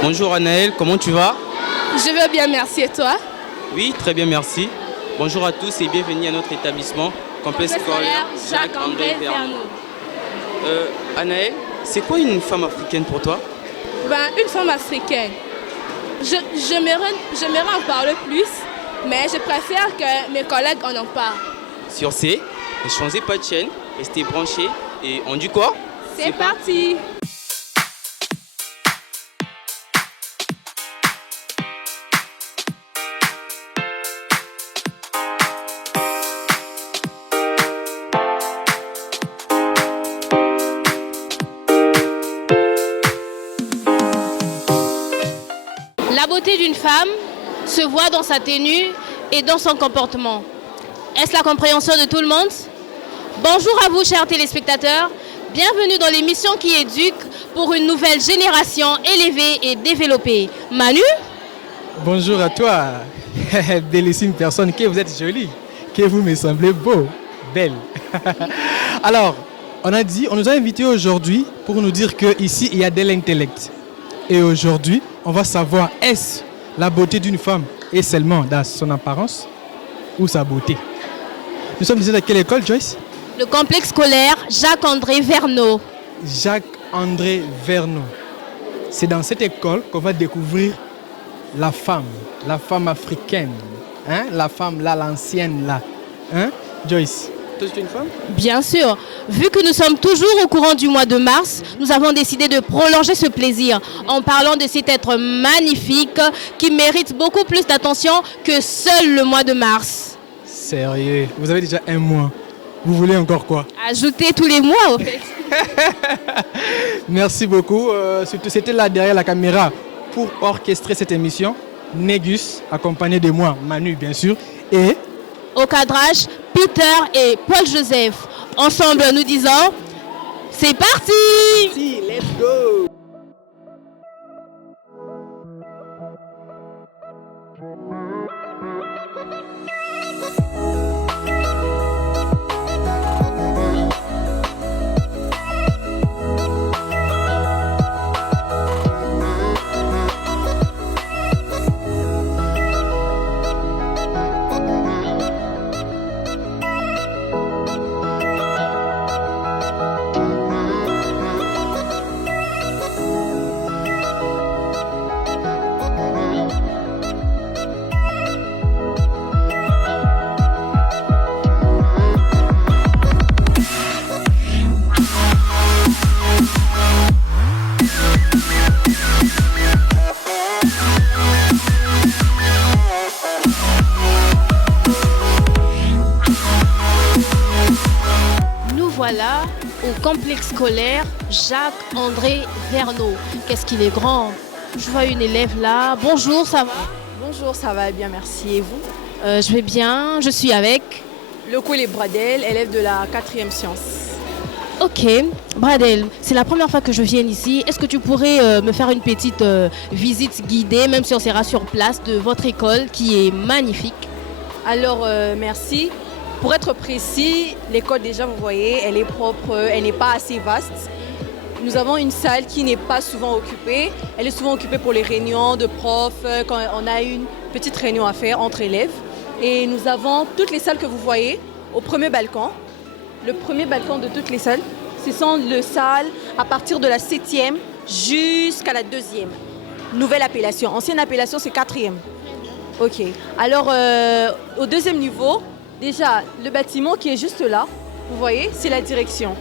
Bonjour Anaël, comment tu vas? Je vais bien, merci. Et toi? Oui, très bien, merci. Bonjour à tous et bienvenue à notre établissement Complexe scolaire Jacques-André Verneau. Anaël, c'est quoi une femme africaine pour toi? Une femme africaine. J'aimerais en parler plus, mais je préfère que mes collègues en parlent. Sur ce, ne changez pas de chaîne, restez branchés et on dit quoi? C'est parti! La beauté d'une femme se voit dans sa tenue et dans son comportement. Est-ce la compréhension de tout le monde? Bonjour à vous, chers téléspectateurs. Bienvenue dans l'émission qui éduque pour une nouvelle génération élevée et développée. Manu? Bonjour à toi, bellissime personne, que vous êtes jolie, que vous me semblez beau, belle. Alors, on nous a invités aujourd'hui pour nous dire qu'ici, il y a de l'intellect. Et aujourd'hui, on va savoir, est-ce la beauté d'une femme est seulement dans son apparence ou sa beauté? Nous sommes ici à quelle école, Joyce? Le complexe scolaire Jacques-André Verneau. Jacques-André Verneau. C'est dans cette école qu'on va découvrir la femme africaine. Hein? La femme là, l'ancienne là. Hein? Joyce, toi tu es une femme? Bien sûr. Vu que nous sommes toujours au courant du mois de mars, nous avons décidé de prolonger ce plaisir en parlant de cet être magnifique qui mérite beaucoup plus d'attention que seul le mois de mars. Sérieux? Vous avez déjà un mois. Vous voulez encore quoi? Ajouter tous les mois, au fait. Merci beaucoup. C'était là derrière la caméra pour orchestrer cette émission. Négus, accompagné de moi, Manu bien sûr, et... Au cadrage, Peter et Paul-Joseph. Ensemble, nous disons, c'est parti! Let's go! Voilà au complexe scolaire Jacques-André Verneau. Qu'est-ce qu'il est grand! Je vois une élève là. Bonjour, ça va? Bonjour, ça va bien, merci. Et vous? Je vais bien, je suis avec... Lokoule Bradel, élève de la 4e science. Ok, Bradel, c'est la première fois que je viens ici. Est-ce que tu pourrais me faire une petite visite guidée, même si on sera sur place, de votre école qui est magnifique? Alors, merci. Pour être précis, l'école déjà, vous voyez, elle est propre, elle n'est pas assez vaste. Nous avons une salle qui n'est pas souvent occupée. Elle est souvent occupée pour les réunions de profs, quand on a une petite réunion à faire entre élèves. Et nous avons toutes les salles que vous voyez au premier balcon. Le premier balcon de toutes les salles, ce sont les salles à partir de la 7e jusqu'à la 2e. Nouvelle appellation. Ancienne appellation, c'est 4e. Ok. Alors, au deuxième niveau, déjà, le bâtiment qui est juste là, vous voyez, c'est la direction.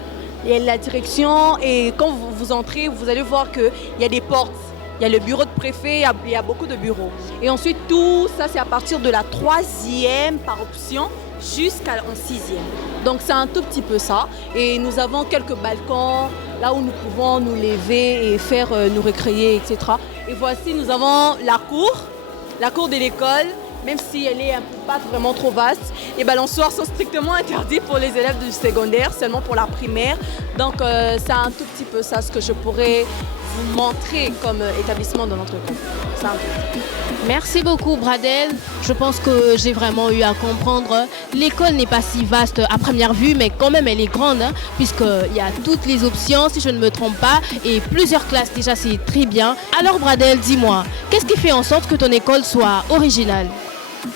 Et la direction, et quand vous entrez, vous allez voir qu'il y a des portes. Il y a le bureau de préfet, il y a beaucoup de bureaux. Et ensuite, tout ça, c'est à partir de la 3e par option jusqu'à la 6e. Donc, c'est un tout petit peu ça. Et nous avons quelques balcons, là où nous pouvons nous lever et faire nous récréer, etc. Et voici, nous avons la cour de l'école. Même si elle est pas vraiment trop vaste, les balançoires sont strictement interdits pour les élèves du secondaire, seulement pour la primaire. Donc c'est un tout petit peu ça ce que je pourrais vous montrer comme établissement dans notre école. C'est un peu. Merci beaucoup, Bradel. Je pense que j'ai vraiment eu à comprendre. L'école n'est pas si vaste à première vue, mais quand même elle est grande, hein, puisqu'il y a toutes les options, si je ne me trompe pas, et plusieurs classes déjà, c'est très bien. Alors, Bradel, dis-moi, qu'est-ce qui fait en sorte que ton école soit originale?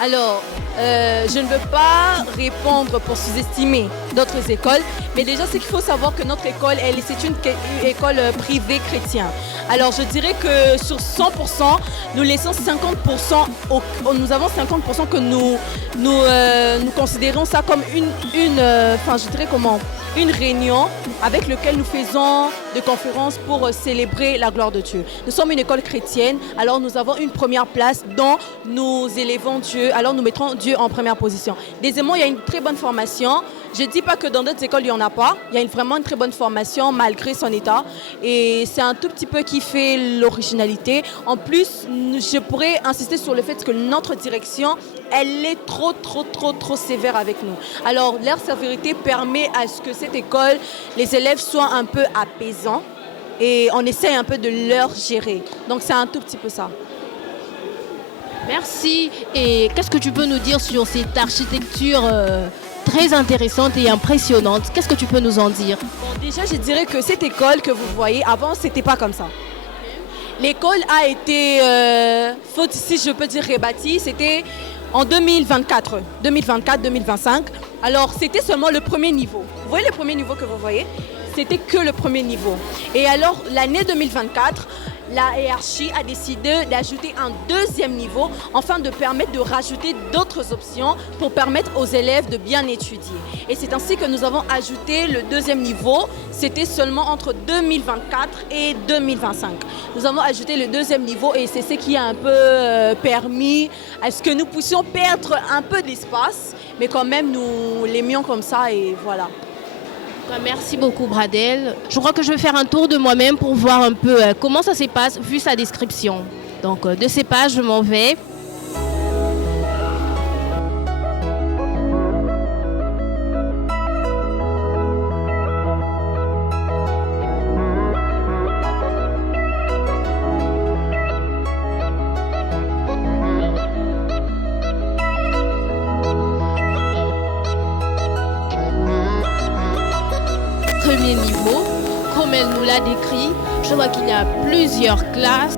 Alors, je ne veux pas répondre pour sous-estimer d'autres écoles, mais déjà, c'est qu'il faut savoir que notre école, c'est une école privée chrétienne. Alors, je dirais que sur 100%, nous laissons 50%, nous avons 50% que nous considérons ça comme une réunion avec laquelle nous faisons des conférences pour célébrer la gloire de Dieu. Nous sommes une école chrétienne, alors nous avons une première place dont nous élevons Dieu, alors nous mettrons Dieu en première position. Deuxièmement, il y a une très bonne formation. Je ne dis pas que dans d'autres écoles, il n'y en a pas. Il y a vraiment une très bonne formation malgré son état. Et c'est un tout petit peu qui fait l'originalité. En plus, je pourrais insister sur le fait que notre direction, elle est trop sévère avec nous. Alors, leur sévérité permet à ce que cette école, les élèves soient un peu apaisants et on essaye un peu de leur gérer. Donc, c'est un tout petit peu ça. Merci. Et qu'est-ce que tu peux nous dire sur cette architecture très intéressante et impressionnante? Qu'est-ce que tu peux nous en dire? Bon, déjà, je dirais que cette école que vous voyez, avant, c'était pas comme ça. L'école a été, si je peux dire, rebâtie. C'était en 2024-2025. Alors, c'était seulement le premier niveau. Vous voyez le premier niveau que vous voyez? C'était que le premier niveau. Et alors, l'année 2024, la hiérarchie a décidé d'ajouter un deuxième niveau afin de permettre de rajouter d'autres options pour permettre aux élèves de bien étudier. Et c'est ainsi que nous avons ajouté le deuxième niveau. C'était seulement entre 2024 et 2025. Nous avons ajouté le deuxième niveau et c'est ce qui a un peu permis à ce que nous puissions perdre un peu d'espace, mais quand même nous l'aimions comme ça et voilà. Merci beaucoup, Bradel. Je crois que je vais faire un tour de moi-même pour voir un peu comment ça se passe vu sa description. Donc, de ces pages, je m'en vais. Premier niveau, comme elle nous l'a décrit, je vois qu'il y a plusieurs classes,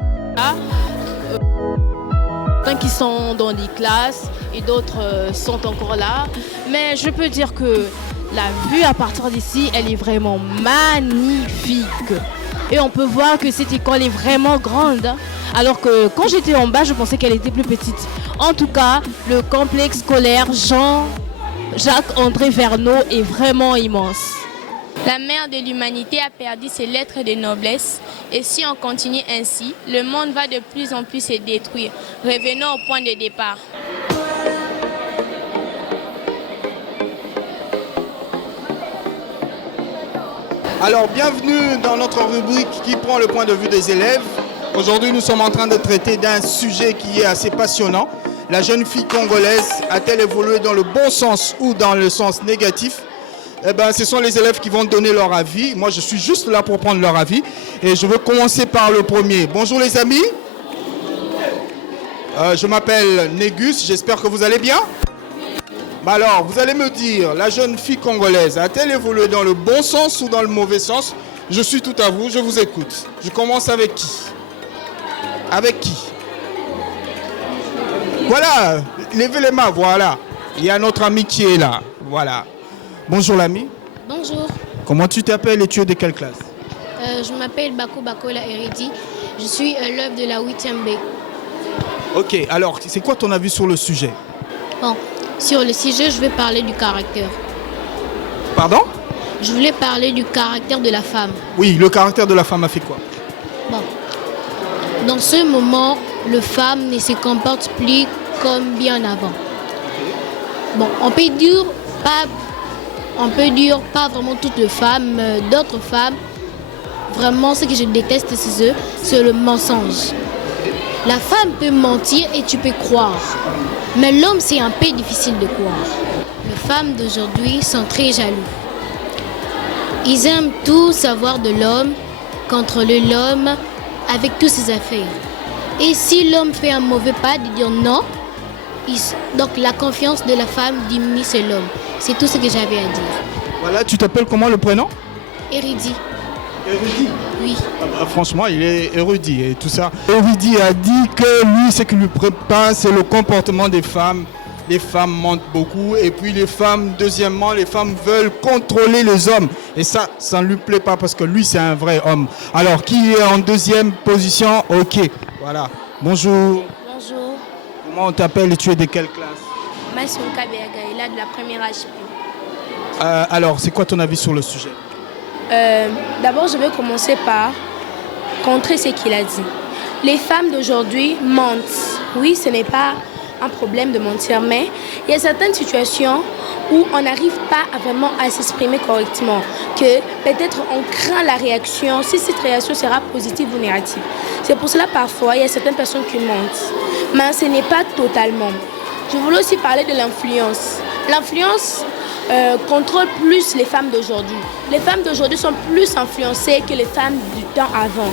qui sont dans des classes et d'autres sont encore là. Mais je peux dire que la vue à partir d'ici, elle est vraiment magnifique. Et on peut voir que cette école est vraiment grande. Alors que quand j'étais en bas, je pensais qu'elle était plus petite. En tout cas, le complexe scolaire Jean-Jacques-André Verneau est vraiment immense. La mère de l'humanité a perdu ses lettres de noblesse et si on continue ainsi, le monde va de plus en plus se détruire. Revenons au point de départ. Alors, bienvenue dans notre rubrique qui prend le point de vue des élèves. Aujourd'hui, nous sommes en train de traiter d'un sujet qui est assez passionnant. La jeune fille congolaise a-t-elle évolué dans le bon sens ou dans le sens négatif ? Eh ben, ce sont les élèves qui vont donner leur avis. Moi, je suis juste là pour prendre leur avis. Et je veux commencer par le premier. Bonjour les amis. Je m'appelle Négus. J'espère que vous allez bien. Alors, vous allez me dire, la jeune fille congolaise a-t-elle évolué dans le bon sens ou dans le mauvais sens? Je suis tout à vous. Je vous écoute. Je commence avec qui? Avec qui? Voilà. Levez les mains. Voilà. Il y a notre ami qui est là. Voilà. Bonjour l'ami. Bonjour. Comment tu t'appelles et tu es de quelle classe? Je m'appelle Bako Bakola Eridi. Je suis l'œuvre de la 8e B. Ok, alors c'est quoi ton avis sur le sujet? Bon, sur le sujet, je vais parler du caractère. Pardon? Je voulais parler du caractère de la femme. Oui, le caractère de la femme a fait quoi? Bon, dans ce moment, la femme ne se comporte plus comme bien avant. Bon, on peut dire pas vraiment toutes les femmes, d'autres femmes. Vraiment, ce que je déteste, c'est le mensonge. La femme peut mentir et tu peux croire. Mais l'homme, c'est un peu difficile de croire. Les femmes d'aujourd'hui sont très jaloux. Ils aiment tout savoir de l'homme, contrôler l'homme, avec toutes ses affaires. Et si l'homme fait un mauvais pas, de dire non, donc la confiance de la femme diminue sur l'homme. C'est tout ce que j'avais à dire. Voilà, tu t'appelles comment le prénom? Érudit. Érudit. Oui. Franchement, il est érudit et tout ça. Érudit a dit que lui, ce qui lui prépare, c'est le comportement des femmes. Les femmes mentent beaucoup et puis les femmes, deuxièmement, les femmes veulent contrôler les hommes. Et ça ne lui plaît pas parce que lui, c'est un vrai homme. Alors, qui est en deuxième position? Ok, voilà. Bonjour. Bonjour, Comment on t'appelle et tu es de quelle classe? Masunka Gaïla de la première HP. Alors, c'est quoi ton avis sur le sujet? D'abord, je vais commencer par contrer ce qu'il a dit. Les femmes d'aujourd'hui mentent. Oui, ce n'est pas un problème de mentir, mais il y a certaines situations où on n'arrive pas vraiment à s'exprimer correctement, que peut-être on craint la réaction, si cette réaction sera positive ou négative. C'est pour cela parfois il y a certaines personnes qui mentent, mais ce n'est pas totalement. Je voulais aussi parler de l'influence. L'influence contrôle plus les femmes d'aujourd'hui. Les femmes d'aujourd'hui sont plus influencées que les femmes du temps avant,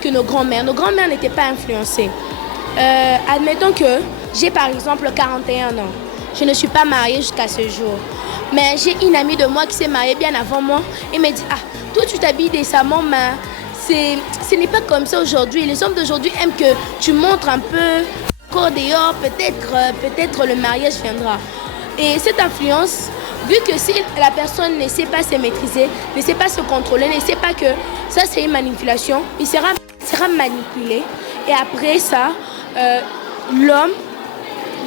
que nos grands-mères. Nos grands-mères n'étaient pas influencées. Admettons que j'ai par exemple 41 ans. Je ne suis pas mariée jusqu'à ce jour. Mais j'ai une amie de moi qui s'est mariée bien avant moi et me dit « Ah, toi tu t'habilles décemment, mais ce n'est pas comme ça aujourd'hui. Les hommes d'aujourd'hui aiment que tu montres un peu corps dehors, peut-être le mariage viendra. » Et cette influence, vu que si la personne ne sait pas se maîtriser, ne sait pas se contrôler, ne sait pas que ça c'est une manipulation, il sera manipulé. Et après ça, l'homme,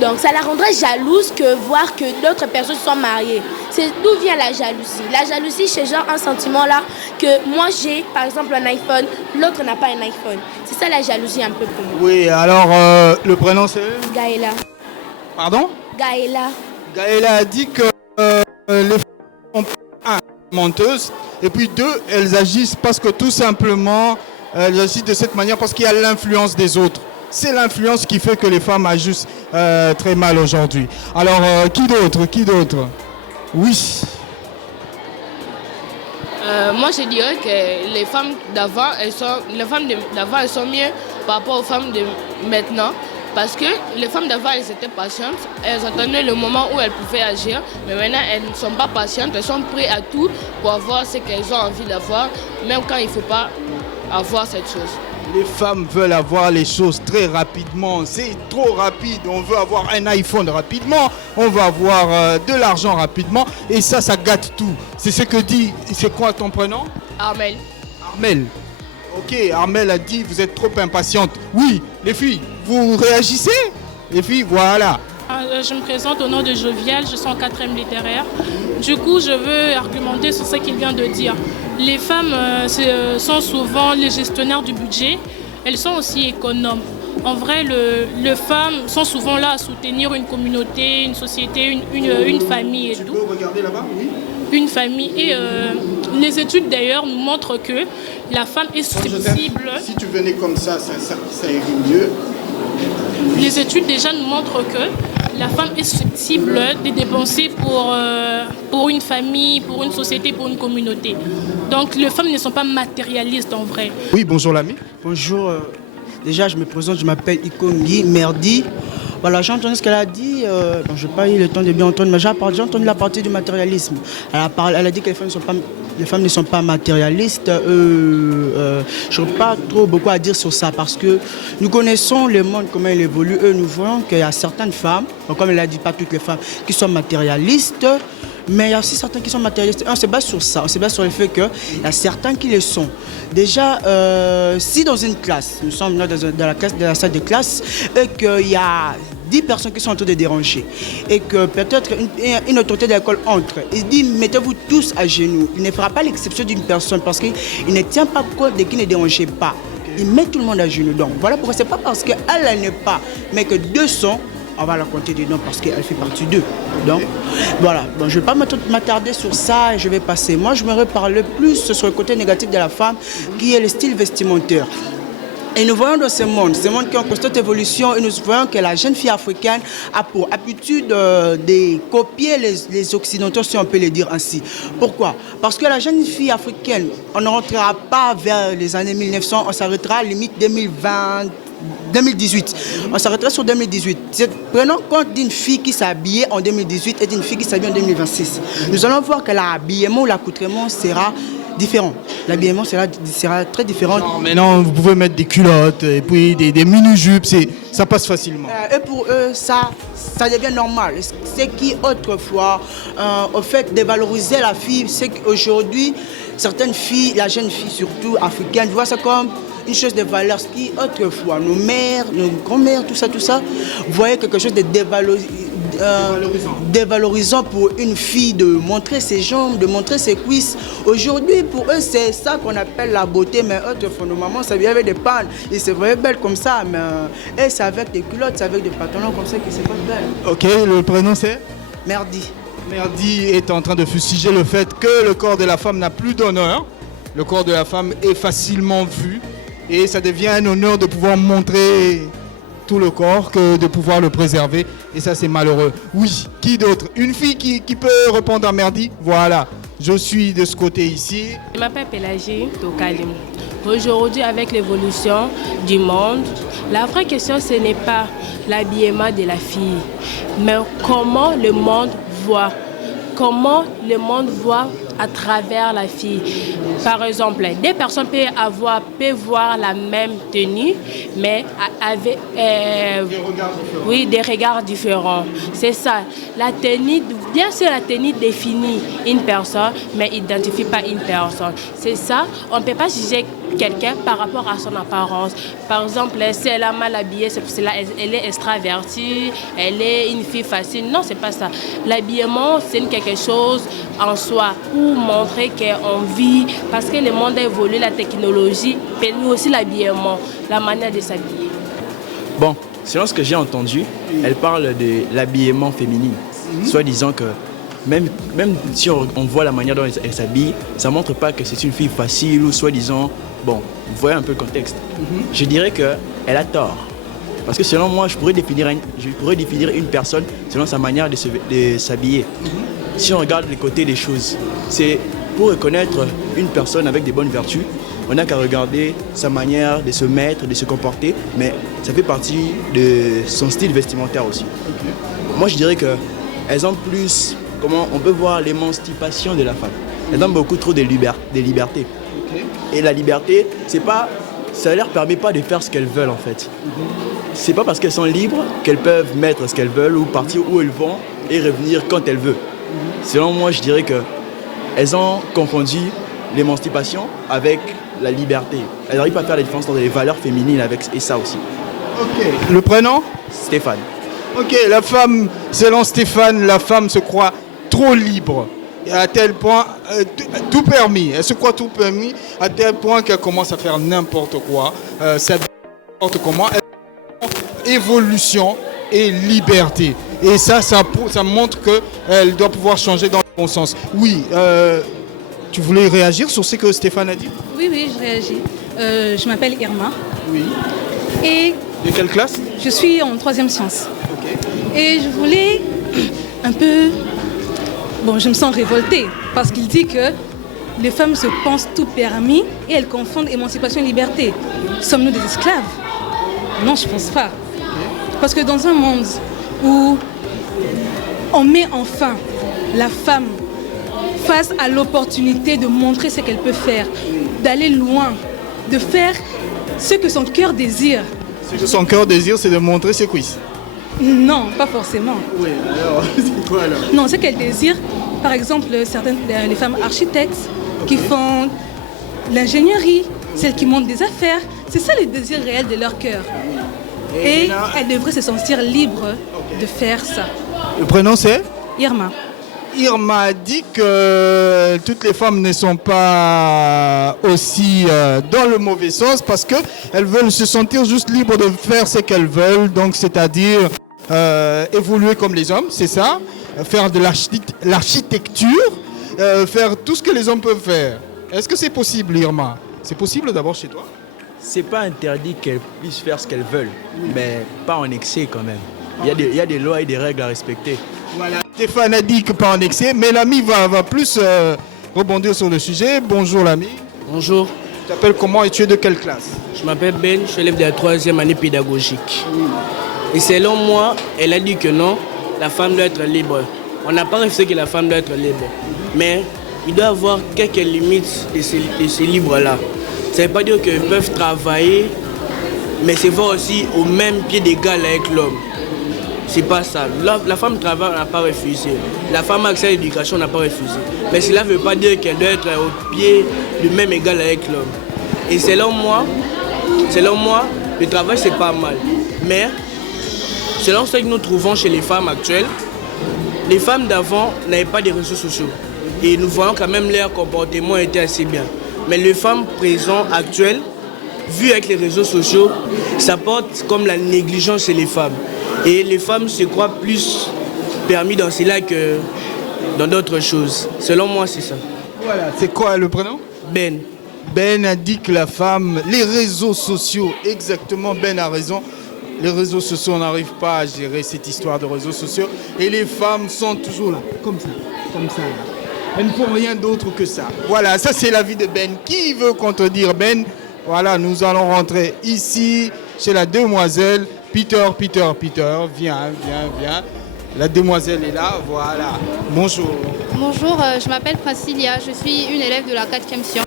donc ça la rendrait jalouse que voir que d'autres personnes sont mariées. C'est d'où vient la jalousie. La jalousie, c'est genre un sentiment là que moi j'ai par exemple un iPhone, l'autre n'a pas un iPhone. C'est ça la jalousie un peu pour moi. Oui, alors le prénom c'est? Gaëla. Pardon? Gaëla. Gaëla a dit que les femmes sont menteuses et puis deux, elles agissent parce que tout simplement elles agissent de cette manière parce qu'il y a l'influence des autres. C'est l'influence qui fait que les femmes agissent très mal aujourd'hui. Alors, qui d'autre? Oui. Moi, je dirais que les femmes d'avant, elles sont mieux par rapport aux femmes de maintenant. Parce que les femmes d'avant, elles étaient patientes, elles attendaient le moment où elles pouvaient agir. Mais maintenant, elles ne sont pas patientes, elles sont prêtes à tout pour avoir ce qu'elles ont envie d'avoir, même quand il ne faut pas avoir cette chose. Les femmes veulent avoir les choses très rapidement, c'est trop rapide. On veut avoir un iPhone rapidement, on veut avoir de l'argent rapidement et ça gâte tout. C'est ce que dit, c'est quoi ton prénom? Armel. Armel. Ok, Armel a dit vous êtes trop impatiente. Oui, les filles, vous réagissez? Les filles, voilà. Je me présente au nom de Jovial, je suis en 4e littéraire. Du coup, je veux argumenter sur ce qu'il vient de dire. Les femmes sont souvent les gestionnaires du budget, elles sont aussi économes. En vrai, les femmes sont souvent là à soutenir une communauté, une société, une famille et tout. Tu peux regarder là-bas? Oui. Une famille. Et les études d'ailleurs nous montrent que la femme est susceptible... Si tu venais comme ça irait mieux. Les études déjà nous montrent que la femme est susceptible de dépenser pour une famille, pour une société, pour une communauté. Donc les femmes ne sont pas matérialistes en vrai. Oui, bonjour l'ami. Bonjour, déjà je me présente, je m'appelle Ikongi Merdi. Voilà, j'ai entendu ce qu'elle a dit, je n'ai pas eu le temps de bien entendre, mais j'ai entendu la partie du matérialisme. Elle a dit que les femmes ne sont pas matérialistes. Je n'ai pas trop beaucoup à dire sur ça parce que nous connaissons le monde, comment il évolue. Nous voyons qu'il y a certaines femmes, comme elle a dit, pas toutes les femmes, qui sont matérialistes. Mais il y a aussi certains qui sont matérialistes. On se base sur ça, on se base sur le fait qu'il y a certains qui le sont. Déjà, si dans une classe, nous sommes là dans la salle de classe, et qu'il y a 10 personnes qui sont en train de déranger, et que peut-être une autorité de l'école entre, il dit mettez-vous tous à genoux. Il ne fera pas l'exception d'une personne parce qu'il ne tient pas compte de qui ne dérangez pas. Il met tout le monde à genoux. Donc voilà pourquoi, c'est pas parce qu'elle n'est pas, mais que deux sont, on va la compter dedans parce qu'elle fait partie d'eux. Donc, voilà. Bon, je ne vais pas m'attarder sur ça et je vais passer. Moi, je me reparle plus sur le côté négatif de la femme, qui est le style vestimentaire. Et nous voyons dans ce monde qui est en constante évolution, et nous voyons que la jeune fille africaine a pour habitude de copier les Occidentaux, si on peut le dire ainsi. Pourquoi? Parce que la jeune fille africaine, on ne rentrera pas vers les années 1900, on s'arrêtera à la limite 2018. On s'arrêtera sur 2018. Prenons compte d'une fille qui s'habillait en 2018 et d'une fille qui s'habille en 2026. Nous allons voir que l'habillement ou l'accoutrement sera différent. L'habillement sera très différent. Non, maintenant, vous pouvez mettre des culottes et puis des mini-jupes, ça passe facilement. Et pour eux, ça devient normal. C'est qui autrefois, au fait de valoriser la fille, c'est qu'aujourd'hui, certaines filles, la jeune fille surtout africaine, voient ça comme une chose de valeur. Ce qui autrefois, nos mères, nos grand-mères, tout ça, voyaient quelque chose de dévalorisant pour une fille, de montrer ses jambes, de montrer ses cuisses. Aujourd'hui, pour eux, c'est ça qu'on appelle la beauté. Mais autrefois, nos mamans, ça vient avec des pannes. Ils se voyaient belles comme ça. Mais c'est avec des culottes, c'est avec des pantalons comme ça qu'ils se voient belles. Ok, le prénom c'est Merdi. Merdi est en train de fustiger le fait que le corps de la femme n'a plus d'honneur. Le corps de la femme est facilement vu. Et ça devient un honneur de pouvoir montrer tout le corps que de pouvoir le préserver. Et ça, c'est malheureux. Oui, qui d'autre? Une fille qui peut répondre à Merdi? Voilà, je suis de ce côté ici. Je m'appelle Pélagie Tokalim. Aujourd'hui, avec l'évolution du monde, la vraie question, ce n'est pas l'habillement de la fille, mais comment le monde voit à travers la fille. Par exemple, des personnes peuvent voir la même tenue, mais avec des regards différents. C'est ça. La tenue, bien sûr, la tenue définit une personne, mais n'identifie pas une personne. C'est ça. On ne peut pas juger quelqu'un par rapport à son apparence. Par exemple, si elle a mal habillée, c'est pour cela elle est extravertie, elle est une fille facile. Non, c'est pas ça. L'habillement, c'est quelque chose en soi pour montrer qu'on vit, parce que le monde a évolué, la technologie, mais aussi l'habillement, la manière de s'habiller. Bon, selon ce que j'ai entendu, elle parle de l'habillement féminin, soit disant que même si on voit la manière dont elle s'habille, ça ne montre pas que c'est une fille facile ou soit disant, bon, vous voyez un peu le contexte. Je dirais qu'elle a tort. Parce que selon moi, je pourrais définir une personne selon sa manière de s'habiller. Si on regarde les côtés des choses, c'est pour reconnaître une personne avec des bonnes vertus, on n'a qu'à regarder sa manière de se mettre, de se comporter, mais ça fait partie de son style vestimentaire aussi. Moi, je dirais qu'elles ont plus, comment on peut voir l'émancipation de la femme. Elles ont beaucoup trop de liberté. Et la liberté, ça ne leur permet pas de faire ce qu'elles veulent en fait. C'est pas parce qu'elles sont libres qu'elles peuvent mettre ce qu'elles veulent ou partir où elles vont et revenir quand elles veulent. Selon moi, je dirais qu'elles ont confondu l'émancipation avec la liberté. Elles n'arrivent pas à faire la différence entre les valeurs féminines et ça aussi. Ok. Le prénom? Stéphane. Ok, la femme, selon Stéphane, la femme se croit trop libre. À tel point, tout permis. Elle se croit tout permis à tel point qu'elle commence à faire n'importe quoi. N'importe comment. Évolution et liberté. Et ça montre qu'elle doit pouvoir changer dans le bon sens. Oui, tu voulais réagir sur ce que Stéphane a dit? Oui, je réagis. Je m'appelle Irma. Oui. Et de quelle classe? Je suis en 3e sciences. Ok. Et je voulais un peu... Bon, je me sens révoltée parce qu'il dit que les femmes se pensent tout permis et elles confondent émancipation et liberté. Sommes-nous des esclaves? Non, je ne pense pas. Parce que dans un monde où on met enfin la femme face à l'opportunité de montrer ce qu'elle peut faire, d'aller loin, de faire ce que son cœur désire. Ce que son cœur désire, c'est de montrer ses cuisses. Non, pas forcément. Oui, alors, c'est quoi alors? Non, ce qu'elle désire, par exemple, certaines les femmes architectes qui font l'ingénierie, celles qui montent des affaires, c'est ça le désir réel de leur cœur. Et elles devraient se sentir libres de faire ça. Le prénom c'est? Irma. Irma a dit que toutes les femmes ne sont pas aussi dans le mauvais sens parce qu'elles veulent se sentir juste libres de faire ce qu'elles veulent, donc c'est-à-dire évoluer comme les hommes, c'est ça, faire de l'architecture, faire tout ce que les hommes peuvent faire. Est-ce que c'est possible, Irma? C'est possible d'abord chez toi? c'est pas interdit qu'elles puissent faire ce qu'elles veulent, mais pas en excès quand même. Il y a des lois et des règles à respecter. Voilà, Stéphane a dit que pas en excès, mais l'ami va plus rebondir sur le sujet. Bonjour l'ami. Bonjour. Tu t'appelles comment et tu es de quelle classe? Je m'appelle Ben, je suis élève de la 3e année pédagogique. Et selon moi, elle a dit que non, la femme doit être libre. On n'a pas refusé que la femme doit être libre. Mais il doit y avoir quelques limites de ces libres-là. Ça ne veut pas dire qu'ils peuvent travailler, mais c'est voir aussi au même pied d'égal avec l'homme. C'est pas ça. La femme travaille, on n'a pas refusé. La femme a accès à l'éducation, on n'a pas refusé. Mais cela ne veut pas dire qu'elle doit être au pied du même égal avec l'homme. Et selon moi, le travail c'est pas mal. Mais selon ce que nous trouvons chez les femmes actuelles, les femmes d'avant n'avaient pas de réseaux sociaux. Et nous voyons quand même leur comportement était assez bien. Mais les femmes présentes, actuelles, vues avec les réseaux sociaux, ça porte comme la négligence chez les femmes. Et les femmes se croient plus permis dans cela que dans d'autres choses. Selon moi, c'est ça. Voilà, c'est quoi le prénom? Ben. Ben a dit que la femme, les réseaux sociaux, exactement, Ben a raison. Les réseaux sociaux, on n'arrive pas à gérer cette histoire de réseaux sociaux. Et les femmes sont toujours là, comme ça. Elles ne font rien d'autre que ça. Voilà, ça c'est l'avis de Ben. Qui veut contredire Ben? Voilà, nous allons rentrer ici, chez la demoiselle. Peter, viens. La demoiselle est là, voilà. Bonjour. Bonjour, je m'appelle Priscilla, je suis une élève de la 4e science.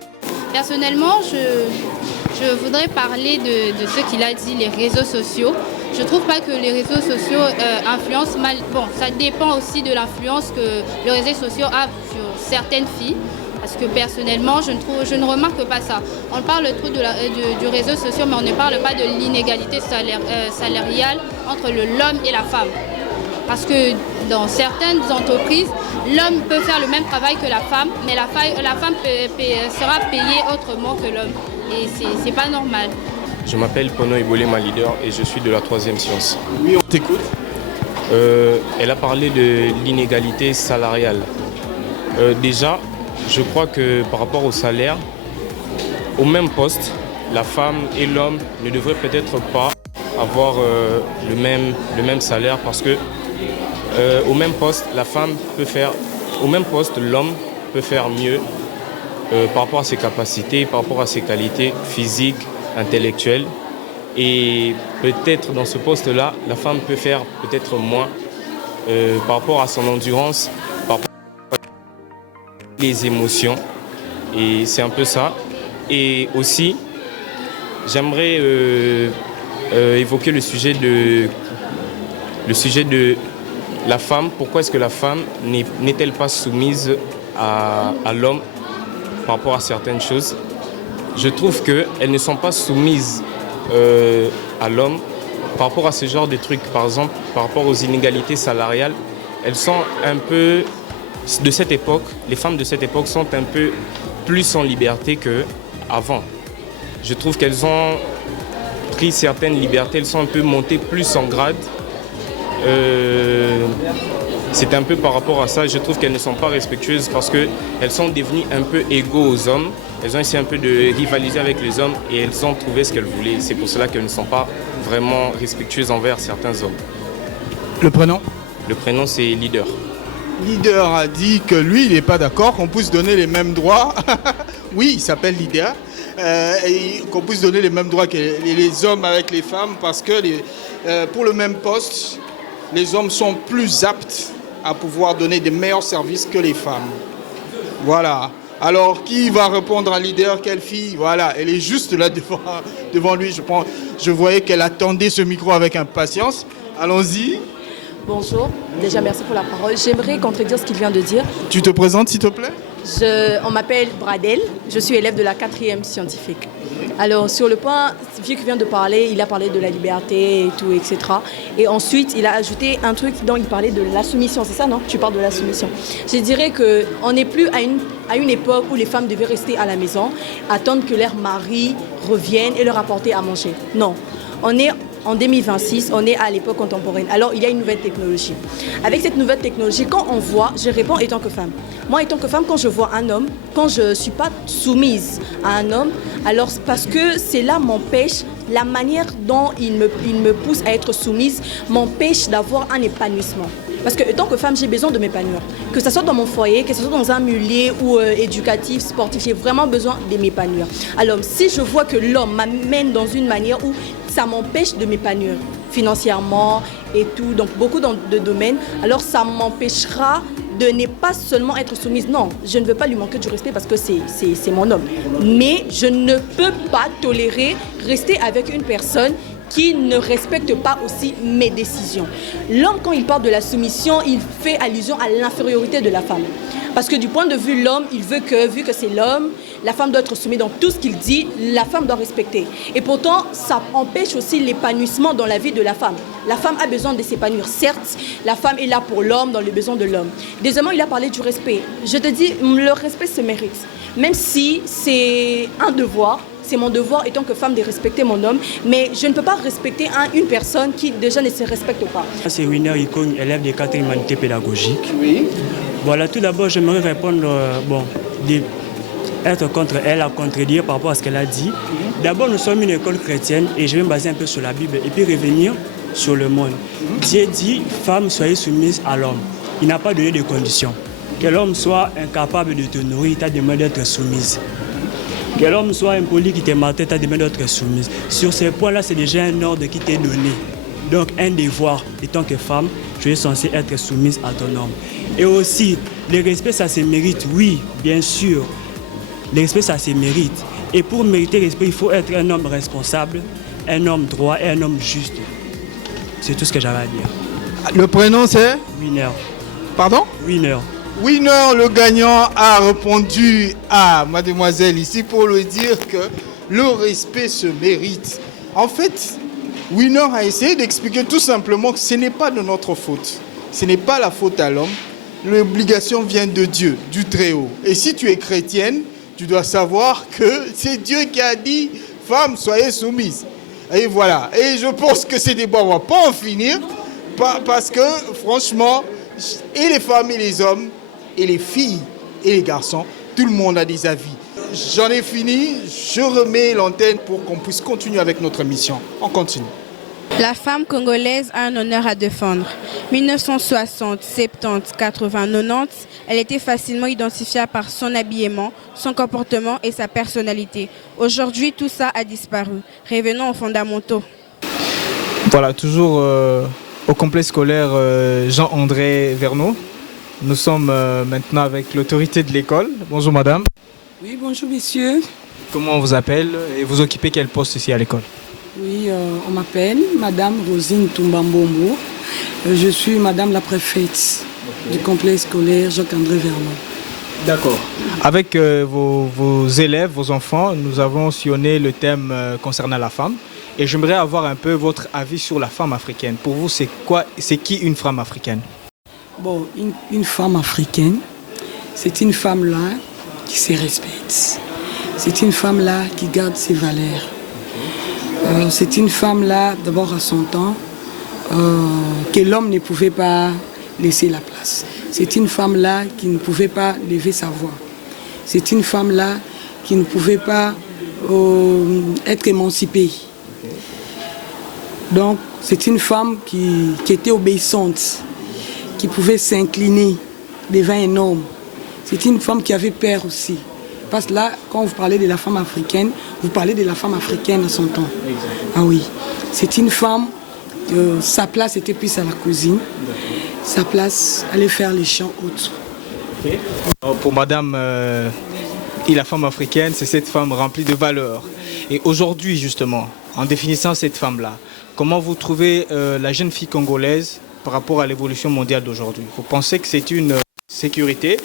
Personnellement, je voudrais parler de ce qu'il a dit, les réseaux sociaux. Je ne trouve pas que les réseaux sociaux influencent mal. Bon, ça dépend aussi de l'influence que les réseaux sociaux ont sur certaines filles. Parce que personnellement, je ne remarque pas ça. On parle trop du réseau social, mais on ne parle pas de l'inégalité salariale entre l'homme et la femme. Parce que dans certaines entreprises, l'homme peut faire le même travail que la femme, mais la femme sera payée autrement que l'homme. Et c'est pas normal. Je m'appelle Pono Ebole, ma leader, et je suis de la 3e science. Oui, on t'écoute. Elle a parlé de l'inégalité salariale. Déjà, je crois que par rapport au salaire, au même poste, la femme et l'homme ne devraient peut-être pas avoir le même salaire parce que au même poste, l'homme peut faire mieux par rapport à ses capacités, par rapport à ses qualités physiques, intellectuelles. Et peut-être dans ce poste-là, la femme peut faire peut-être moins par rapport à son endurance, par rapport à les émotions. Et c'est un peu ça. Et aussi, j'aimerais évoquer le sujet de la femme. Pourquoi est-ce que la femme n'est-elle pas soumise à l'homme par rapport à certaines choses? Je trouve qu'elles ne sont pas soumises à l'homme par rapport à ce genre de trucs. Par exemple, par rapport aux inégalités salariales, elles sont un peu de cette époque, les femmes de cette époque sont un peu plus en liberté qu'avant. Je trouve qu'elles ont pris certaines libertés, elles sont un peu montées plus en grade. C'est un peu par rapport à ça, je trouve qu'elles ne sont pas respectueuses parce qu'elles sont devenues un peu égaux aux hommes. Elles ont essayé un peu de rivaliser avec les hommes et elles ont trouvé ce qu'elles voulaient. C'est pour cela qu'elles ne sont pas vraiment respectueuses envers certains hommes. Le prénom? Le prénom, c'est Leader. Leader a dit que lui, il n'est pas d'accord qu'on puisse donner les mêmes droits. Oui, il s'appelle Leader. Et qu'on puisse donner les mêmes droits que les hommes avec les femmes parce que pour le même poste, les hommes sont plus aptes à pouvoir donner des meilleurs services que les femmes. Voilà. Alors, qui va répondre à Leader? Quelle fille? Voilà, elle est juste là devant lui. Je voyais qu'elle attendait ce micro avec impatience. Allons-y. Bonjour, déjà merci pour la parole. J'aimerais contredire ce qu'il vient de dire. Tu te présentes s'il te plaît? On m'appelle Bradel, je suis élève de la 4e scientifique. Alors sur le point, vu qu'il vient de parler, il a parlé de la liberté et tout, etc. Et ensuite, il a ajouté un truc dont il parlait de la soumission, c'est ça, non? Tu parles de la soumission. Je dirais qu'on n'est plus à une époque où les femmes devaient rester à la maison, attendre que leur mari revienne et leur apporter à manger. Non. On est en 2026, on est à l'époque contemporaine. Alors, il y a une nouvelle technologie. Avec cette nouvelle technologie, quand on voit, je réponds étant que femme. Moi, étant que femme, quand je vois un homme, quand je ne suis pas soumise à un homme, alors parce que cela m'empêche, la manière dont il me pousse à être soumise m'empêche d'avoir un épanouissement. Parce que, tant que femme, j'ai besoin de m'épanouir. Que ce soit dans mon foyer, que ce soit dans un milieu ou éducatif, sportif, j'ai vraiment besoin de m'épanouir. Alors, si je vois que l'homme m'amène dans une manière où ça m'empêche de m'épanouir financièrement et tout, donc beaucoup de domaines, alors ça m'empêchera de ne pas seulement être soumise. Non, je ne veux pas lui manquer du respect parce que c'est mon homme. Mais je ne peux pas tolérer rester avec une personne qui ne respecte pas aussi mes décisions. L'homme, quand il parle de la soumission, il fait allusion à l'infériorité de la femme. Parce que du point de vue de l'homme, il veut que, vu que c'est l'homme, la femme doit être soumise dans tout ce qu'il dit, la femme doit respecter. Et pourtant, ça empêche aussi l'épanouissement dans la vie de la femme. La femme a besoin de s'épanouir. Certes, la femme est là pour l'homme, dans les besoins de l'homme. Deuxièmement, il a parlé du respect. Je te dis, le respect se mérite. Même si c'est un devoir, c'est mon devoir étant que femme de respecter mon homme, mais je ne peux pas respecter une personne qui déjà ne se respecte pas. C'est Winner Ikogne, élève des 4e humanité pédagogique. Oui. Voilà, tout d'abord, j'aimerais répondre, être contre elle, à contredire par rapport à ce qu'elle a dit. D'abord, nous sommes une école chrétienne et je vais me baser un peu sur la Bible et puis revenir sur le monde. Dieu dit, femme, soyez soumise à l'homme. Il n'a pas donné de conditions. Que l'homme soit incapable de te nourrir, il t'a demandé d'être soumise. Que l'homme soit impoli, qui t'est maltraité, t'a demandé d'être soumise. Sur ces points-là, c'est déjà un ordre qui t'est donné. Donc, un devoir, étant que femme, tu es censée être soumise à ton homme. Et aussi, le respect, ça se mérite, oui, bien sûr. Le respect, ça se mérite. Et pour mériter le respect, il faut être un homme responsable, un homme droit et un homme juste. C'est tout ce que j'avais à dire. Le prénom, c'est Winner. Pardon? Winner. Winner, le gagnant, a répondu à mademoiselle ici pour lui dire que le respect se mérite. En fait, Winner a essayé d'expliquer tout simplement que ce n'est pas de notre faute. Ce n'est pas la faute à l'homme. L'obligation vient de Dieu, du Très-Haut. Et si tu es chrétienne, tu dois savoir que c'est Dieu qui a dit « Femme, soyez soumise ». Et voilà. Et je pense que ces débats, on ne va pas en finir parce que, franchement, et les femmes et les hommes, et les filles et les garçons, tout le monde a des avis. J'en ai fini, je remets l'antenne pour qu'on puisse continuer avec notre mission. On continue. La femme congolaise a un honneur à défendre. 1960, 70, 80, 90, elle était facilement identifiable par son habillement, son comportement et sa personnalité. Aujourd'hui, tout ça a disparu. Revenons aux fondamentaux. Voilà, toujours au complexe scolaire Jean-André Verneau. Nous sommes maintenant avec l'autorité de l'école. Bonjour madame. Oui, bonjour messieurs. Comment on vous appelle et vous occupez quel poste ici à l'école? Oui, on m'appelle madame Rosine Toumbambombo. Je suis madame la préfète du complexe scolaire Jacques-André Verneau. D'accord. Avec vos élèves, vos enfants, nous avons sillonné le thème concernant la femme. Et j'aimerais avoir un peu votre avis sur la femme africaine. Pour vous, c'est qui une femme africaine? Bon, une femme africaine, c'est une femme-là qui se respecte. C'est une femme-là qui garde ses valeurs. C'est une femme-là, d'abord à son temps, que l'homme ne pouvait pas laisser la place. C'est une femme-là qui ne pouvait pas lever sa voix. C'est une femme-là qui ne pouvait pas être émancipée. Donc, c'est une femme qui était obéissante, qui pouvait s'incliner devant un homme. C'est une femme qui avait peur aussi. Parce que là, quand vous parlez de la femme africaine, vous parlez de la femme africaine à son temps. Ah oui. C'est une femme, sa place était plus à la cuisine. Sa place, aller faire les champs autres. Okay. Pour madame, la femme africaine, c'est cette femme remplie de valeurs. Et aujourd'hui, justement, en définissant cette femme-là, comment vous trouvez la jeune fille congolaise par rapport à l'évolution mondiale d'aujourd'hui? Vous pensez que c'est une sécurité?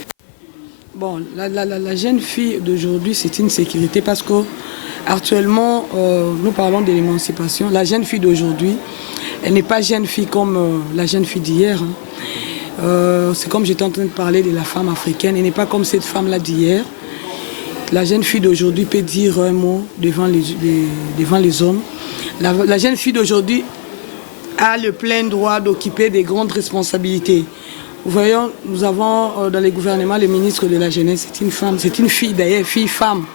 Bon, la jeune fille d'aujourd'hui, c'est une sécurité parce qu'actuellement, nous parlons de l'émancipation. La jeune fille d'aujourd'hui, elle n'est pas jeune fille comme la jeune fille d'hier. C'est comme j'étais en train de parler de la femme africaine. Elle n'est pas comme cette femme-là d'hier. La jeune fille d'aujourd'hui peut dire un mot devant les hommes. La jeune fille d'aujourd'hui a le plein droit d'occuper des grandes responsabilités. Voyons, nous avons dans les gouvernements le ministre de la Jeunesse, c'est une femme, c'est une fille d'ailleurs, fille-femme,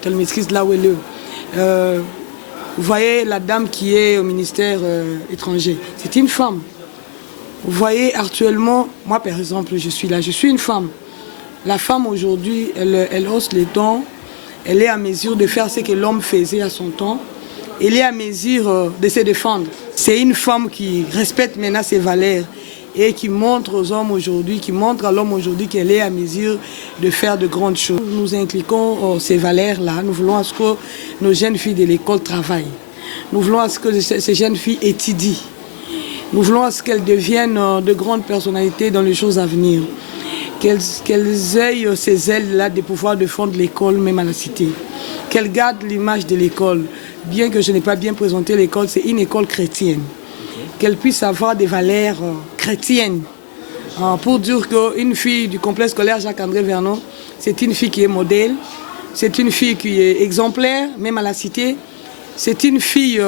qu'elle maîtrise là où elle est. Vous voyez la dame qui est au ministère étranger, c'est une femme. Vous voyez actuellement, moi par exemple, je suis là, je suis une femme. La femme aujourd'hui, elle hausse les tons, elle est à mesure de faire ce que l'homme faisait à son temps. Elle est à mesure de se défendre. C'est une femme qui respecte maintenant ses valeurs et qui montre aux hommes aujourd'hui, qui montre à l'homme aujourd'hui qu'elle est à mesure de faire de grandes choses. Nous impliquons ces valeurs-là. Nous voulons à ce que nos jeunes filles de l'école travaillent. Nous voulons à ce que ces jeunes filles étudient. Nous voulons à ce qu'elles deviennent de grandes personnalités dans les choses à venir. Qu'elles aient ces ailes-là de pouvoir défendre l'école, même à la cité. Qu'elles gardent l'image de l'école. Bien que je n'ai pas bien présenté l'école, c'est une école chrétienne. Qu'elle puisse avoir des valeurs chrétiennes. Pour dire qu'une fille du complexe scolaire Jacques-André Vernon, c'est une fille qui est modèle, c'est une fille qui est exemplaire, même à la cité. C'est une fille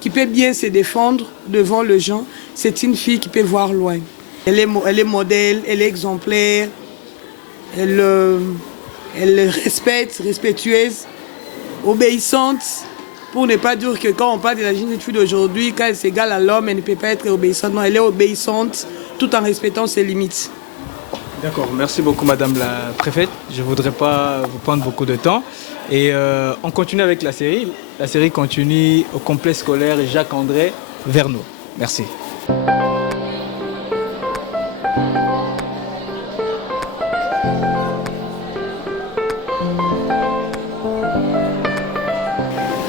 qui peut bien se défendre devant les gens. C'est une fille qui peut voir loin. Elle est modèle, elle est exemplaire, elle respecte, respectueuse, obéissante. Pour ne pas dire que quand on parle de la jeune fille d'aujourd'hui, quand elle s'égale à l'homme, elle ne peut pas être obéissante. Non, elle est obéissante tout en respectant ses limites. D'accord, merci beaucoup Madame la Préfète. Je ne voudrais pas vous prendre beaucoup de temps. Et on continue avec la série. La série continue au complexe scolaire Jacques-André Vernon. Merci.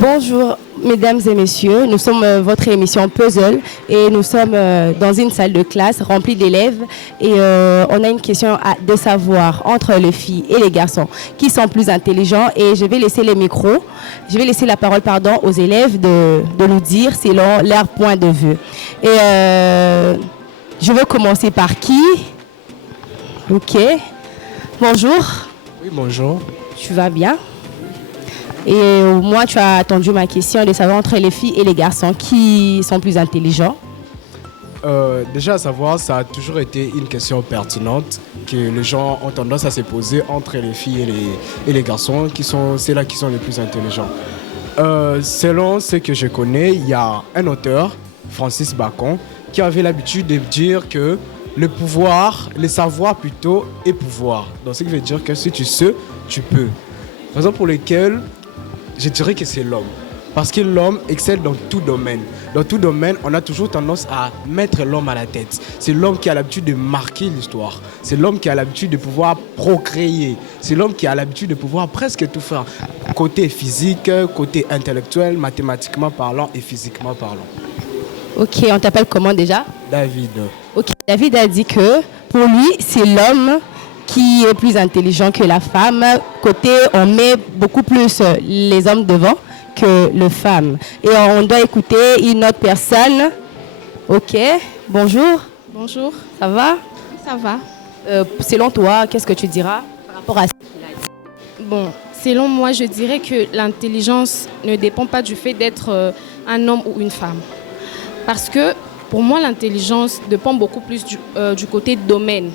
Bonjour mesdames et messieurs, nous sommes votre émission Puzzle et nous sommes dans une salle de classe remplie d'élèves et on a une question de savoir entre les filles et les garçons qui sont plus intelligents et je vais laisser la parole aux élèves de nous dire selon leur point de vue. Et je veux commencer par qui? Ok. Bonjour. Oui, bonjour. Tu vas bien? Et moi, tu as attendu ma question de savoir entre les filles et les garçons qui sont plus intelligents. Déjà à savoir, ça a toujours été une question pertinente que les gens ont tendance à se poser entre les filles et les garçons, qui sont ceux-là qui sont les plus intelligents. Selon ce que je connais, il y a un auteur, Francis Bacon, qui avait l'habitude de dire que le savoir plutôt est pouvoir. Donc ce qui veut dire que si tu sais, tu peux. Raison pour laquelle je dirais que c'est l'homme. Parce que l'homme excelle dans tout domaine. Dans tout domaine, on a toujours tendance à mettre l'homme à la tête. C'est l'homme qui a l'habitude de marquer l'histoire. C'est l'homme qui a l'habitude de pouvoir procréer. C'est l'homme qui a l'habitude de pouvoir presque tout faire. Côté physique, côté intellectuel, mathématiquement parlant et physiquement parlant. Ok, on t'appelle comment déjà? David. Ok, David a dit que pour lui, c'est l'homme qui est plus intelligent que la femme. Côté, on met beaucoup plus les hommes devant que les femmes. Et on doit écouter une autre personne. Ok, bonjour. Bonjour. Ça va? Ça va. Selon toi, qu'est-ce que tu diras par rapport à ce qu'il a dit? Bon, selon moi, je dirais que l'intelligence ne dépend pas du fait d'être un homme ou une femme. Parce que pour moi, l'intelligence dépend beaucoup plus du côté domaine.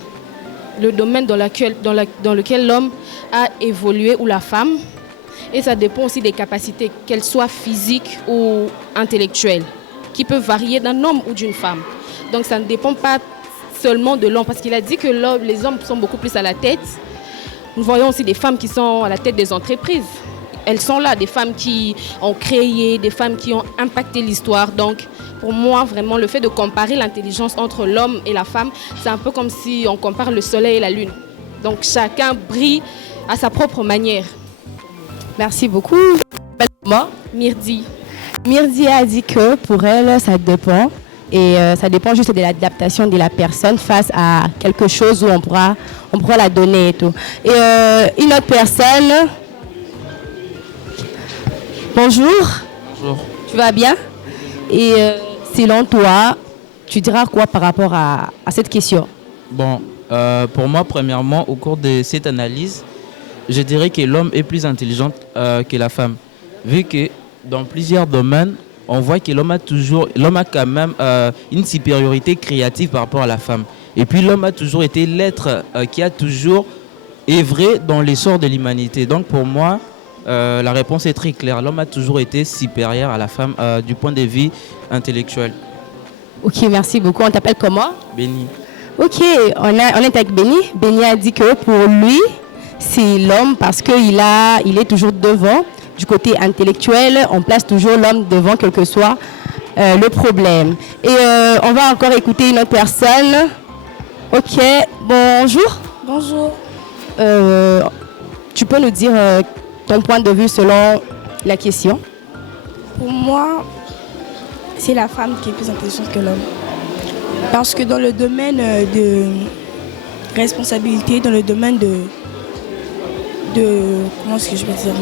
Le domaine dans lequel l'homme a évolué ou la femme. Et ça dépend aussi des capacités, qu'elles soient physiques ou intellectuelles, qui peuvent varier d'un homme ou d'une femme. Donc ça ne dépend pas seulement de l'homme, parce qu'il a dit que les hommes sont beaucoup plus à la tête. Nous voyons aussi des femmes qui sont à la tête des entreprises. Elles sont là, des femmes qui ont créé, des femmes qui ont impacté l'histoire. Donc pour moi, vraiment, le fait de comparer l'intelligence entre l'homme et la femme, c'est un peu comme si on compare le soleil et la lune. Donc chacun brille à sa propre manière. Merci beaucoup. Comment? Myrdi. Myrdi a dit que pour elle, ça dépend. Et ça dépend juste de l'adaptation de la personne face à quelque chose où on pourra la donner et tout. Et une autre personne. Bonjour. Bonjour. Tu vas bien? Et selon toi, tu diras quoi par rapport à cette question? Bon, pour moi, premièrement, au cours de cette analyse, je dirais que l'homme est plus intelligent que la femme. Vu que dans plusieurs domaines, on voit que l'homme a quand même une supériorité créative par rapport à la femme. Et puis l'homme a toujours été l'être qui a toujours œuvré dans l'essor de l'humanité. Donc pour moi, la réponse est très claire. L'homme a toujours été supérieur à la femme du point de vue intellectuel. Ok, merci beaucoup. On t'appelle comment? Béni. Ok, on est avec Béni. Béni a dit que pour lui, c'est l'homme parce qu'il est toujours devant. Du côté intellectuel, on place toujours l'homme devant, quel que soit le problème. Et on va encore écouter une autre personne. Ok, bonjour. Bonjour. Tu peux nous dire ton point de vue selon la question? Pour moi, c'est la femme qui est plus intelligente que l'homme. Parce que dans le domaine de responsabilité, dans le domaine de comment est-ce que je peux dire,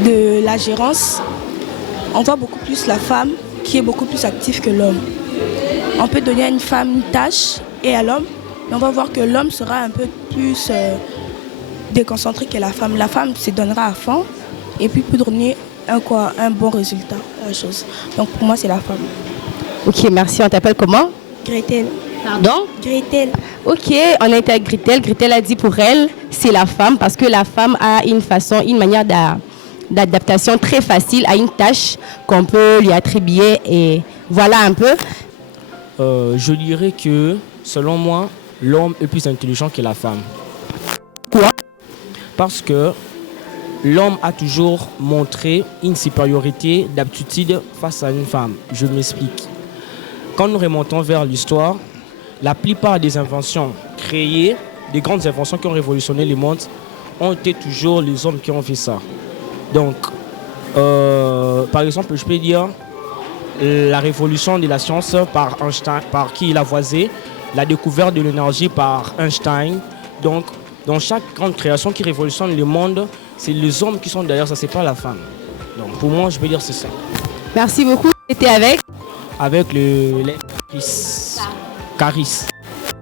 de la gérance, on voit beaucoup plus la femme qui est beaucoup plus active que l'homme. On peut donner à une femme une tâche et à l'homme, mais on va voir que l'homme sera un peu plus déconcentré que la femme. La femme se donnera à fond et puis peut donner un bon résultat à la chose. Donc pour moi, c'est la femme. Ok, merci. On t'appelle comment? Gretel. Pardon? Gretel. Ok, on est avec Gretel. Gretel a dit pour elle, c'est la femme parce que la femme a une manière d'adaptation très facile à une tâche qu'on peut lui attribuer et voilà un peu. Je dirais que, selon moi, l'homme est plus intelligent que la femme. Quoi? Parce que l'homme a toujours montré une supériorité d'aptitude face à une femme. Je m'explique. Quand nous remontons vers l'histoire, la plupart des inventions créées, des grandes inventions qui ont révolutionné le monde, ont été toujours les hommes qui ont fait ça. Donc, par exemple, je peux dire la révolution de la science par Einstein, par qui Lavoisier, la découverte de l'énergie par Einstein. Donc, dans chaque grande création qui révolutionne le monde, c'est les hommes qui sont derrière ça, c'est pas la femme. Donc, pour moi, je peux dire c'est ça. Merci beaucoup. C'était avec? Avec Caris.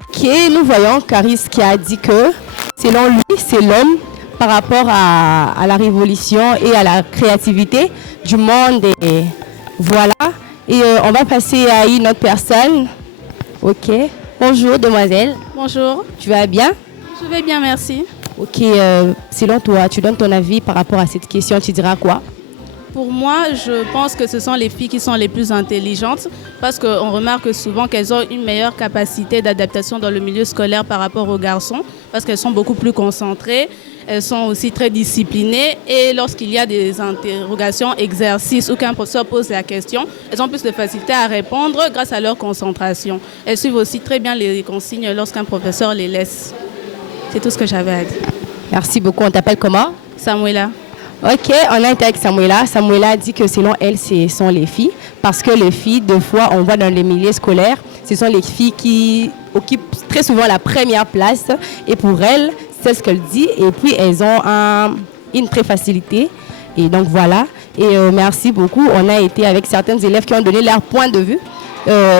Ok, nous voyons Caris qui a dit que, selon lui, c'est l'homme par rapport à la révolution et à la créativité du monde. Et voilà. Et on va passer à une autre personne. Ok. Bonjour, demoiselle. Bonjour. Tu vas bien? Je vais bien, merci. Ok, selon toi, tu donnes ton avis par rapport à cette question, tu diras quoi? Pour moi, je pense que ce sont les filles qui sont les plus intelligentes parce qu'on remarque souvent qu'elles ont une meilleure capacité d'adaptation dans le milieu scolaire par rapport aux garçons parce qu'elles sont beaucoup plus concentrées, elles sont aussi très disciplinées et lorsqu'il y a des interrogations, exercices ou qu'un professeur pose la question, elles ont plus de facilité à répondre grâce à leur concentration. Elles suivent aussi très bien les consignes lorsqu'un professeur les laisse. C'est tout ce que j'avais à dire. Merci beaucoup. On t'appelle comment? Samuela. Ok, on a été avec Samuela. Samuela a dit que selon elle, ce sont les filles. Parce que les filles, deux fois, on voit dans les milieux scolaires, ce sont les filles qui occupent très souvent la première place. Et pour elles, c'est ce qu'elle dit. Et puis, elles ont une très facilité. Et donc, voilà. Et merci beaucoup. On a été avec certains élèves qui ont donné leur point de vue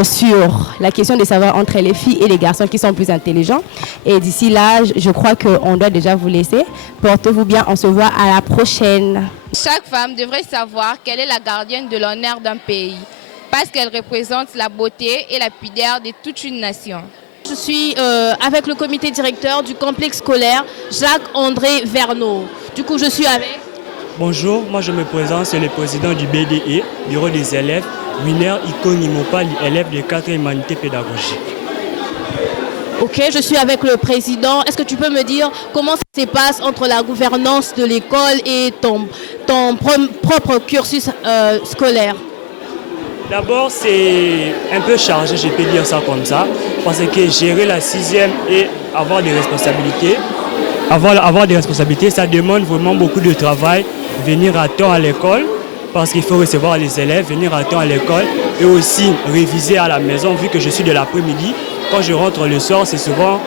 sur la question de savoir entre les filles et les garçons qui sont plus intelligents. Et d'ici là, je crois qu'on doit déjà vous laisser. Portez-vous bien, on se voit à la prochaine. Chaque femme devrait savoir qu'elle est la gardienne de l'honneur d'un pays, parce qu'elle représente la beauté et la pudeur de toute une nation. Je suis avec le comité directeur du complexe scolaire Jacques-André Verneau. Du coup, je suis avec... Bonjour, moi je me présente, c'est le président du BDE, Bureau des élèves, Winer Ikonimopal, élève de 4e humanité pédagogique. Ok, je suis avec le président. Est-ce que tu peux me dire comment ça se passe entre la gouvernance de l'école et ton propre cursus scolaire? D'abord, c'est un peu chargé, je peux dire ça comme ça, parce que gérer la 6e et avoir des responsabilités, ça demande vraiment beaucoup de travail. Venir à temps à l'école, parce qu'il faut recevoir les élèves, venir à temps à l'école et aussi réviser à la maison, vu que je suis de l'après-midi. Quand je rentre le soir, c'est souvent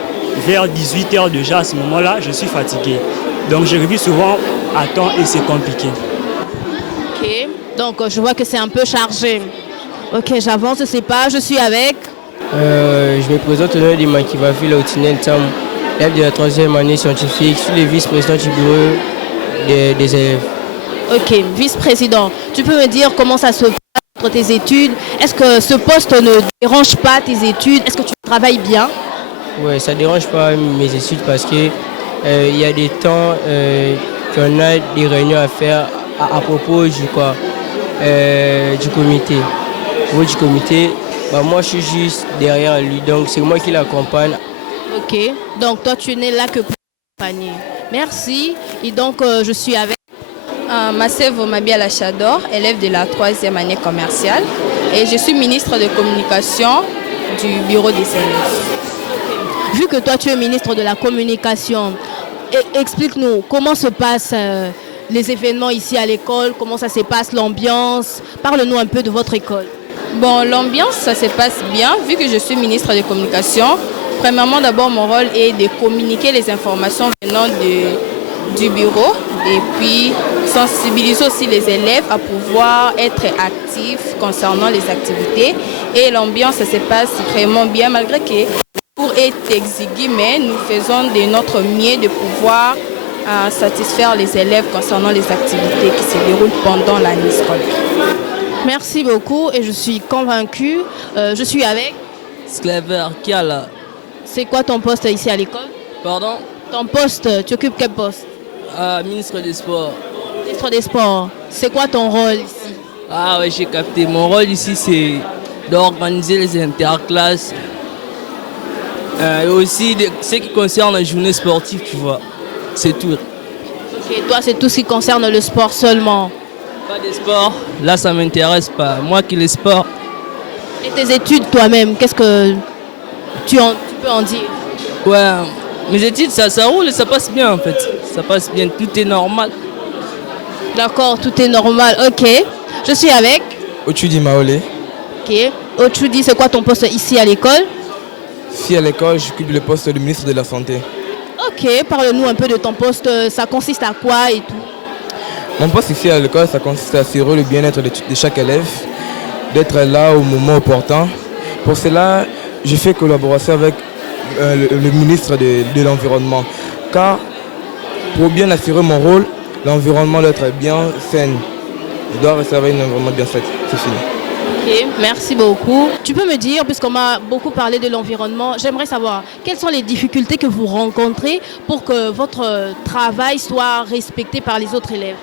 vers 18h déjà. À ce moment-là, je suis fatigué. Donc je révise souvent à temps et c'est compliqué. Ok, donc je vois que c'est un peu chargé. Ok, j'avance, c'est pas, je suis avec... Je me présente au nom de Makivafi Lautinel Tam, élève de la 3e année scientifique. Je suis le vice-président du bureau des élèves. Ok, vice-président, tu peux me dire comment ça se passe entre tes études? Est-ce que ce poste ne dérange pas tes études? Est-ce que tu travailles bien? Ouais, ça dérange pas mes études parce que il y a des temps qu'on a des réunions à faire à propos du comité. Du comité, bah, moi je suis juste derrière lui, donc c'est moi qui l'accompagne. Ok, donc toi tu n'es là que pour accompagner. Merci. Et donc je suis avec Massevo Mabia Chador, élève de la 3e année commerciale. Et je suis ministre de communication du bureau des élèves. Vu que toi tu es ministre de la communication, explique-nous comment se passent les événements ici à l'école, comment ça se passe, l'ambiance. Parle-nous un peu de votre école. Bon, l'ambiance, ça se passe bien, vu que je suis ministre de communication. Premièrement, d'abord, mon rôle est de communiquer les informations venant du bureau et puis sensibiliser aussi les élèves à pouvoir être actifs concernant les activités. Et l'ambiance, ça se passe vraiment bien, malgré que pour être exigu, mais nous faisons de notre mieux de pouvoir satisfaire les élèves concernant les activités qui se déroulent pendant l'année scolaire. Merci beaucoup et je suis convaincue. Je suis avec Sclaver Kiala. C'est quoi ton poste ici à l'école? Pardon? Ton poste, tu occupes quel poste? Ministre des Sports. Ministre des Sports. C'est quoi ton rôle ici? Ah oui, j'ai capté. Mon rôle ici, c'est d'organiser les interclasses. Et aussi ce qui concerne la journée sportive, tu vois. C'est tout. Ok, toi, c'est tout ce qui concerne le sport seulement. Pas de sport, là ça m'intéresse pas. Moi qui les sports. Et tes études toi-même, qu'est-ce que tu peux en dire? Ouais, mes études ça roule et ça passe bien en fait. Ça passe bien, tout est normal. D'accord, tout est normal, ok. Je suis avec Ochudi Maolé. Ok, Ochudi, c'est quoi ton poste ici à l'école? Ici à l'école, j'occupe le poste de ministre de la Santé. Ok, parle-nous un peu de ton poste, ça consiste à quoi et tout? Mon poste ici à l'école, ça consiste à assurer le bien-être de chaque élève, d'être là au moment opportun. Pour cela, je fais collaboration avec le ministre de l'Environnement. Car pour bien assurer mon rôle, l'environnement doit être bien sain. Je dois réserver un environnement bien sain. C'est fini. Ok, merci beaucoup. Tu peux me dire, puisqu'on m'a beaucoup parlé de l'environnement, j'aimerais savoir quelles sont les difficultés que vous rencontrez pour que votre travail soit respecté par les autres élèves?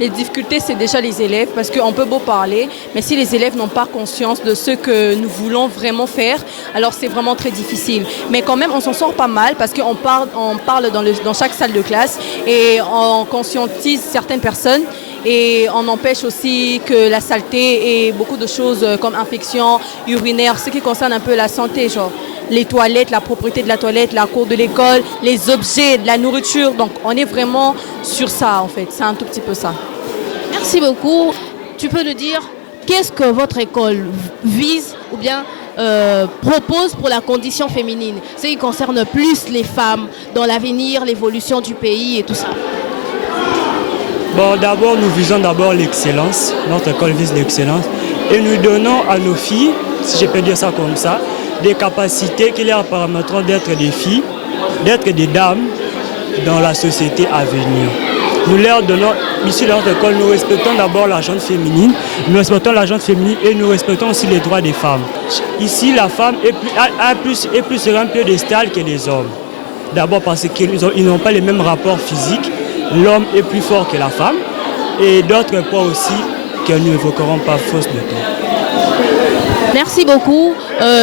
Les difficultés, c'est déjà les élèves, parce qu'on peut beau parler, mais si les élèves n'ont pas conscience de ce que nous voulons vraiment faire, alors c'est vraiment très difficile. Mais quand même, on s'en sort pas mal, parce qu'on parle dans chaque salle de classe et on conscientise certaines personnes. Et on empêche aussi que la saleté et beaucoup de choses comme infections urinaires, ce qui concerne un peu la santé, genre les toilettes, la propriété de la toilette, la cour de l'école, les objets, de la nourriture. Donc on est vraiment sur ça en fait, c'est un tout petit peu ça. Merci beaucoup. Tu peux nous dire qu'est-ce que votre école vise ou bien propose pour la condition féminine, ce qui concerne plus les femmes dans l'avenir, l'évolution du pays et tout ça? Bon, d'abord, nous visons d'abord l'excellence. Notre école vise l'excellence. Et nous donnons à nos filles, si je peux dire ça comme ça, des capacités qui leur permettront d'être des filles, d'être des dames dans la société à venir. Nous leur donnons, ici dans notre école, nous respectons d'abord la gente féminine, et nous respectons aussi les droits des femmes. Ici, la femme est plus sur un piédestal que les hommes. D'abord parce qu'ils n'ont pas les mêmes rapports physiques. L'homme est plus fort que la femme et d'autres points aussi que nous n'évoquerons pas faute de temps. Merci beaucoup.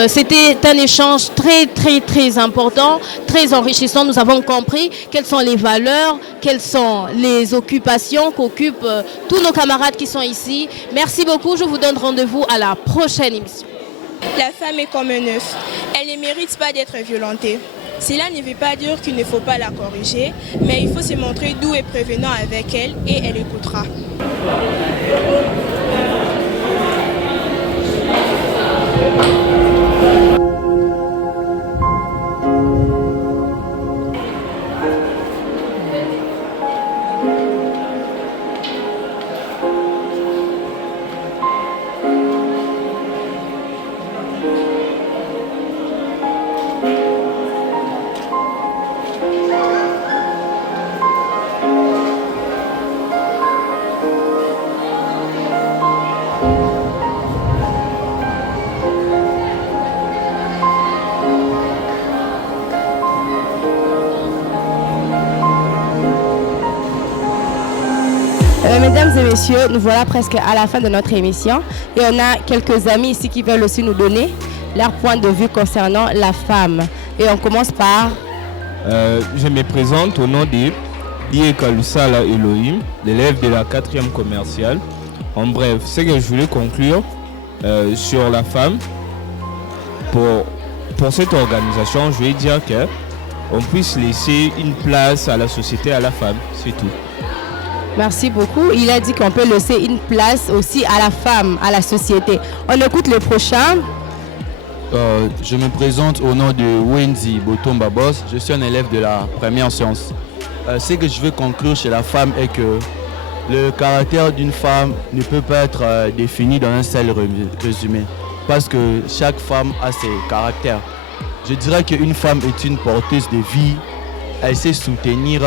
C'était un échange très important, très enrichissant. Nous avons compris quelles sont les valeurs, quelles sont les occupations qu'occupent tous nos camarades qui sont ici. Merci beaucoup. Je vous donne rendez-vous à la prochaine émission. La femme est comme un œuf. Elle ne mérite pas d'être violentée. Cela ne veut pas dire qu'il ne faut pas la corriger, mais il faut se montrer doux et prévenant avec elle et elle écoutera. Mesdames et messieurs, nous voilà presque à la fin de notre émission et on a quelques amis ici qui veulent aussi nous donner leur point de vue concernant la femme. Et on commence par... je me présente au nom de Diekalusala Elohim, l'élève de la 4e commerciale. En bref, ce que je voulais conclure sur la femme, pour cette organisation, je vais dire qu'on puisse laisser une place à la société, à la femme, c'est tout. Merci beaucoup. Il a dit qu'on peut laisser une place aussi à la femme, à la société. On écoute le prochain. Je me présente au nom de Wendy Botomba Boss. Je suis un élève de la première science. Ce que je veux conclure chez la femme est que le caractère d'une femme ne peut pas être défini dans un seul résumé. Parce que chaque femme a ses caractères. Je dirais qu'une femme est une porteuse de vie. Elle sait soutenir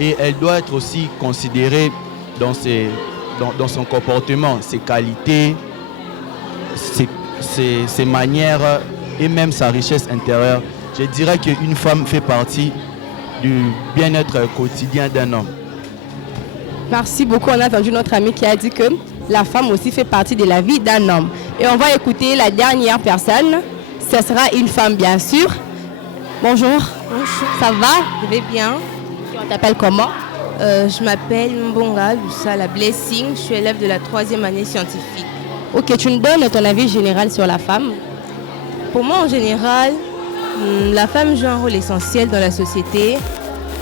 et elle doit être aussi considérée dans son comportement, ses qualités, ses manières et même sa richesse intérieure. Je dirais qu'une femme fait partie du bien-être quotidien d'un homme. Merci beaucoup. On a entendu notre ami qui a dit que la femme aussi fait partie de la vie d'un homme. Et on va écouter la dernière personne. Ce sera une femme, bien sûr. Bonjour. Bonjour. Ça va? Je vais bien. On t'appelle comment? Je m'appelle Mbonga Lusala Blessing. Je suis élève de la 3e année scientifique. Ok, tu nous donnes ton avis général sur la femme? Pour moi, en général, la femme joue un rôle essentiel dans la société.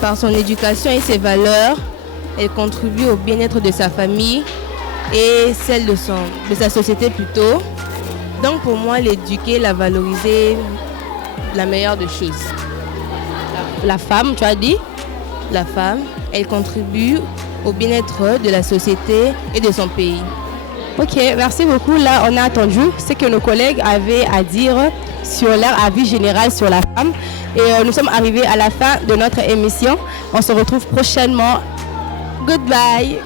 Par son éducation et ses valeurs, elle contribue au bien-être de sa famille et celle de sa société plutôt. Donc pour moi, l'éduquer, la valoriser, la meilleure des choses. La femme, tu as dit? La femme, elle contribue au bien-être de la société et de son pays. Ok, merci beaucoup. Là, on a attendu ce que nos collègues avaient à dire sur leur avis général sur la femme. Et nous sommes arrivés à la fin de notre émission. On se retrouve prochainement. Goodbye.